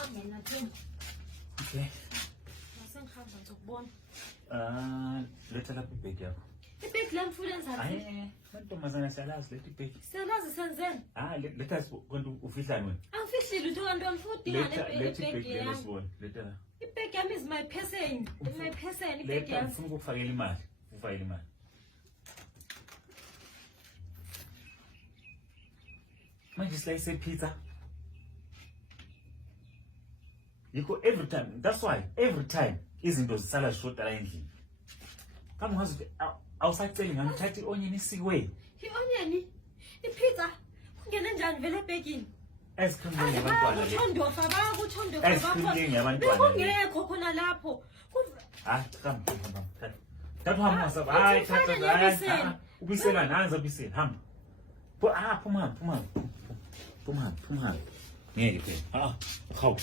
Khambe nathini. Okay. Masengikhamba ngizokubona. Letha lapha ibhegi yakho. Ibhegi lami futhi enzani? Hayi, mantombazana siyalazi letha ibhegi. Siyalazi senzeni? Letha kanti ufihlani wena? Angifihlile utho kanti wamfuthi Letha ibhegi yami sibone. Letha la. Ibhegi yami is my person. My person ibhegi Letha yami. ngifuna ukufakela imali. Ufakela imali. Manje slice pizza. Yiko that's why every time izinto zisala zishoda la endlini. Kama ungazi ukuthi awusaceli ngangithatha ionyeni isikwe. I-onion, ipizza, kungene njani vele ebhegini? Esikhambeni yabantwana le. Uthondofa bakuthondofa Esikhambeni yabantwana. Bekungekho khona lapho. Hamba. Thatha hamba ngasabe. Hayi thatha. Ubisela nanza ubisela hamba. Phuma. Ngeke phela. Hawu.